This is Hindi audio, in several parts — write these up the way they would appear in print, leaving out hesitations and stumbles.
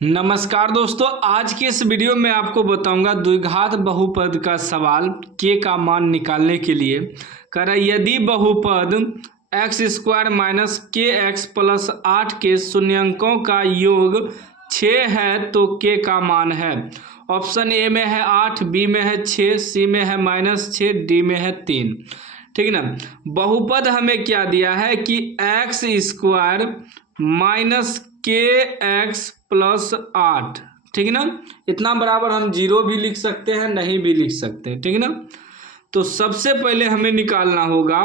नमस्कार दोस्तों, आज के इस वीडियो में आपको बताऊंगा द्विघात बहुपद का सवाल के का मान निकालने के लिए। कह रहा है यदि बहुपद एक्स स्क्वायर माइनस के एक्स प्लस 8 के शून्यंकों का योग 6 है तो के का मान है। ऑप्शन ए में है 8, बी में है 6, सी में है -6, डी में है 3। ठीक है ना। बहुपद हमें क्या दिया है कि एक्स स्क्वायर माइनस के एक्स प्लस 8। ठीक है ना। इतना बराबर हम 0 भी लिख सकते हैं, नहीं भी लिख सकते हैं। ठीक है ना। तो सबसे पहले हमें निकालना होगा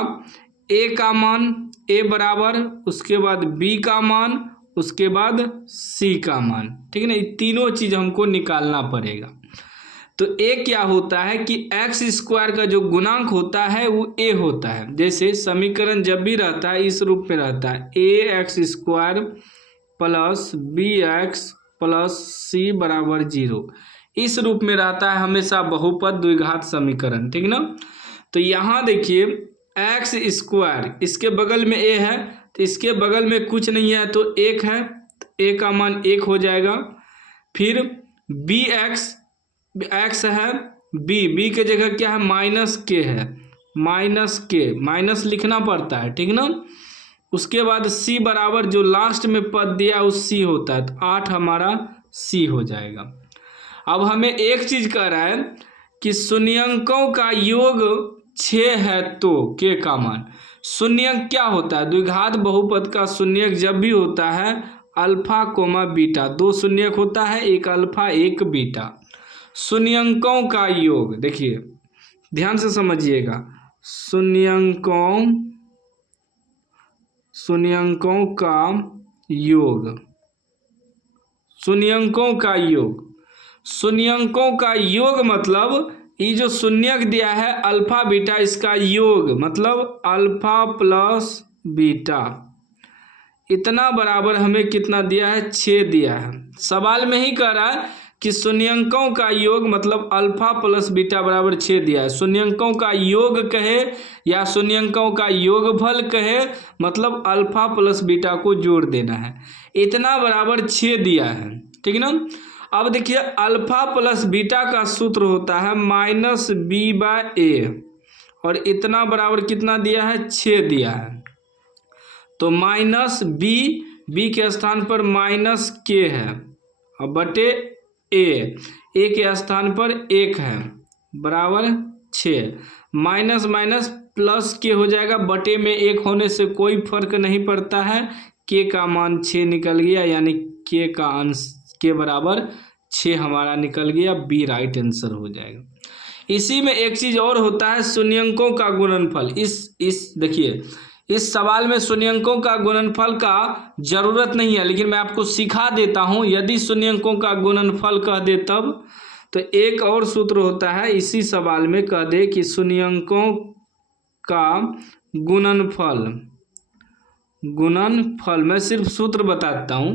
ए का मान, ए बराबर, उसके बाद बी का मान, उसके बाद सी का मान। ठीक है ना। ये तीनों चीज़ हमको निकालना पड़ेगा। तो ए क्या होता है कि एक्स स्क्वायर का जो गुणांक होता है वो ए होता है। जैसे समीकरण जब भी रहता है इस रूप में रहता है, a x square plus b x plus c बराबर 0। इस रूप में रहता है हमेशा बहुपद द्विघात समीकरण। ठीक ना। तो यहाँ देखिए एक्स स्क्वायर, इसके बगल में ए है तो इसके बगल में कुछ नहीं है तो 1 है, ए का मान 1 हो जाएगा। फिर बी एक्स है, बी के जगह क्या है, माइनस के है, माइनस के, माइनस लिखना पड़ता है। ठीक ना। उसके बाद सी बराबर जो लास्ट में पद दिया उस सी होता है तो 8 हमारा सी हो जाएगा। अब हमें एक चीज कह रहा है कि शून्यंकों का योग 6 है तो के का मान। शून्यंक क्या होता है, द्विघात बहुपद का शून्यंक जब भी होता है अल्फा कोमा बीटा, 2 शून्यंक होता है, एक अल्फा एक बीटा। शून्यंकों का योग, देखिए ध्यान से समझिएगा, शून्यंकों का योग, शून्यंकों का योग, शून्यंकों का योग मतलब ये जो शून्यक दिया है अल्फा बीटा, इसका योग मतलब अल्फा प्लस बीटा। इतना बराबर हमें कितना दिया है, 6 दिया है। सवाल में ही कह रहा है कि शून्यंकों का योग मतलब अल्फा प्लस बीटा बराबर 6 दिया है। शून्यंकों का योग कहे या शून्यंकों का योगफल कहे मतलब अल्फा प्लस बीटा को जोड़ देना है। इतना बराबर 6 दिया है। ठीक है ना। अब देखिए अल्फा प्लस बीटा का सूत्र होता है -b/a और इतना बराबर कितना दिया है, 6 दिया है। तो -b के स्थान पर -k है और बटे ए के स्थान पर 1 है बराबर 6। माइनस माइनस प्लस के हो जाएगा, बटे में 1 होने से कोई फर्क नहीं पड़ता है। के का मान 6 निकल गया, यानी के का अंश के बराबर 6 हमारा निकल गया। बी राइट आंसर हो जाएगा। इसी में एक चीज़ और होता है शून्यंकों का गुणनफल। इस देखिए इस सवाल में शून्यंकों का गुणनफल का जरूरत नहीं है, लेकिन मैं आपको सिखा देता हूं। यदि शून्यंकों का गुणनफल कह दे तब तो एक और सूत्र होता है, इसी सवाल में कह दे कि शून्यंकों का गुणनफल मैं सिर्फ सूत्र बताता हूं।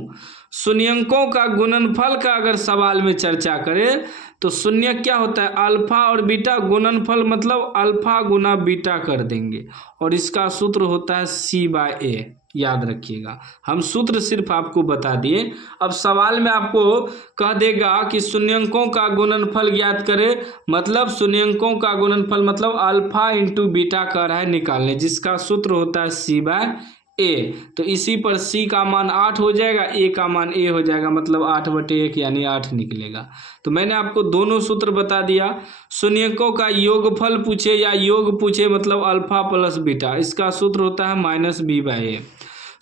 शून्यंकों का गुणनफल का अगर सवाल में चर्चा करें तो शून्य क्या होता है, अल्फा और बीटा, गुणनफल मतलब अल्फा गुना बीटा कर देंगे और इसका सूत्र होता है c/a। याद रखिएगा, हम सूत्र सिर्फ आपको बता दिए। अब सवाल में आपको कह देगा कि शून्यंकों का गुणनफल ज्ञात करें, मतलब शून्यंकों का गुणनफल मतलब अल्फा इंटू बीटा कर रहा है निकालने, जिसका सूत्र होता है c/a। तो इसी पर c का मान 8 हो जाएगा, a का मान a हो जाएगा, मतलब 8/1 यानी 8 निकलेगा। तो मैंने आपको दोनों सूत्र बता दिया। शून्यकों का योगफल पूछे या योग पूछे मतलब अल्फा प्लस बीटा, इसका सूत्र होता है -b/a।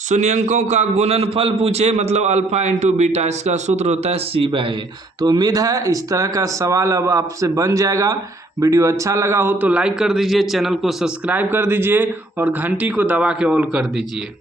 शून्यकों का गुणनफल पूछे मतलब अल्फा इंटू बीटा, इसका सूत्र होता है c/a। तो उम्मीद है इस तरह का सवाल अब आपसे बन जाएगा। वीडियो अच्छा लगा हो तो लाइक कर दीजिए, चैनल को सब्सक्राइब कर दीजिए और घंटी को दबा के ऑल कर दीजिए।